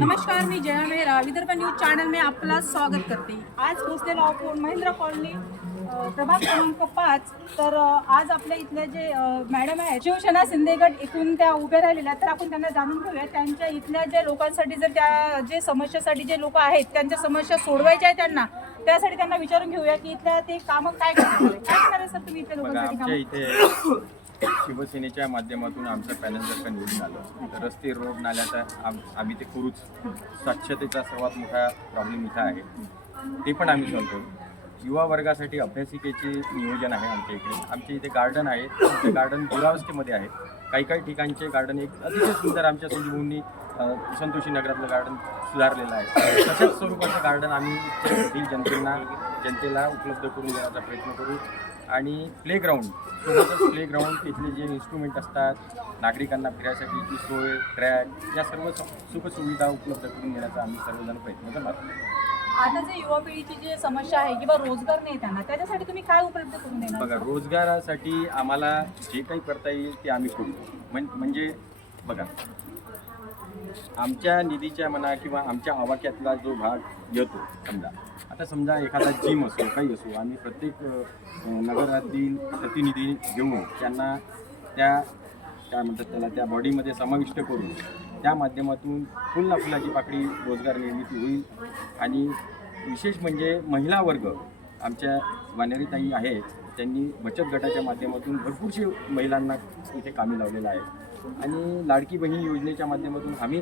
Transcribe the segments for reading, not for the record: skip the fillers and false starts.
नमस्कार, मी Jaya Mehra Vidarbha news channel में आपला स्वागत करते. आज पोहोचलेलो आहोत महिंद्रा कॉलनी प्रभाग क्रमांक 5. तर आज आपल्या इथले जे मॅडम आहेत शिवसेना शिंदे गट इथून त्या उभे राहिलेल्या, तर आपण त्यांना जाणून घेऊया त्यांच्या इथल्या ज्या लोकांसाठी जर त्या जे समस्यासाठी जे लोक आहेत त्यांच्या समस्या सोडवायच्या आहेत त्यांना, त्यासाठी त्यांना विचारून घेऊया की इथल्या ते कामं काय करणार आहे. सर तुम्ही इथल्या लोकांसाठी आमच्या इथे शिवसेनेच्या माध्यमातून आमचं पॅनल जर का निवडून आलं तर रस्ते रोड नाल्याचा आम्ही ते करूच. स्वच्छतेचा सर्वात मोठा प्रॉब्लेम इथं आहे, ते पण आम्ही सॉल्व्ह करू. युवा वर्गासाठी अभ्यासिकेचे नियोजन आहे आमच्या इकडे. आमच्या इथे गार्डन आहे, ते गार्डन दुरावस्थेमध्ये आहे. काही काही ठिकाणचे गार्डन एक अतिशय सुंदर आमच्या संजीवनी संतोषी नगरातलं गार्डन सुधारलेलं आहे. तशाच स्वरूपाचं गार्डन आम्ही येथील जनतेला उपलब्ध करून देण्याचा प्रयत्न करू. आणि प्लेग्राऊंड सोबतच प्लेग्राऊंड तिथले जे इन्स्ट्रुमेंट असतात, नागरिकांना फिरायसाठीची सोय, ट्रॅक, या सर्व सुखसुविधा उपलब्ध करून देण्याचा आम्ही सर्वजण प्रयत्न करणार. आता जे युवा पिढीची जी समस्या आहे किंवा रोजगार नाही त्यांना, त्याच्यासाठी तुम्ही काय उपलब्ध करून देणार? बघा, रोजगारासाठी आम्हाला जे काही करता येईल ते आम्ही करू. म्हणजे बघा, आमच्या निधीच्या म्हणा किंवा आमच्या आवाक्यातला जो भाग येतो, समजा एखादा जिम असो, काही असो, आम्ही प्रत्येक नगरातील प्रतिनिधी घेऊन त्यांना काय म्हणतात त्याला त्या बॉडीमध्ये समाविष्ट करून त्या माध्यमातून फुलाची पाकळी रोजगार निर्मिती होईल. आणि विशेष म्हणजे महिला वर्ग आमच्या वानेरीताई आहेत, त्यांनी बचत गटाच्या माध्यमातून भरपूरशे महिलांना इथे कामी लावलेलं आहे. आणि लाडकी बहीण योजनेच्या माध्यमातून आम्ही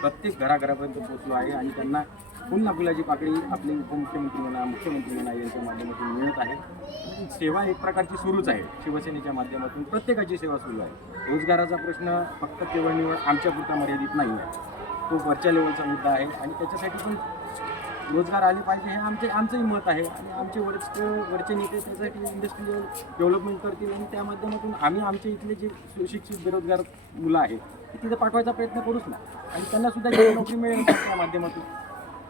प्रत्येक घराघरापर्यंत पोहोचलो आहे आणि त्यांना फुलाची पाकळी आपले उपमुख्यमंत्री म्हणा, मुख्यमंत्री म्हणा यांच्या माध्यमातून मिळत आहे. सेवा एक प्रकारची सुरूच आहे. शिवसेनेच्या माध्यमातून प्रत्येकाची सेवा सुरू आहे. रोजगाराचा प्रश्न फक्त केवळ निवड आमच्यापुरता मर्यादित नाही आहे, तो वरच्या लेवलचा मुद्दा आहे. आणि त्याच्यासाठी पण रोजगार आले पाहिजे हे आमचंही मत आहे. आणि आमचे वरचे नेते त्यासाठी इंडस्ट्रियल डेव्हलपमेंट करतील आणि त्या माध्यमातून आम्ही आमच्या इथले जे सुशिक्षित बेरोजगार मुलं आहेत तिथे पाठवायचा प्रयत्न करूच ना. आणि त्यांना सुद्धा नोकरी मिळेल त्या माध्यमातून.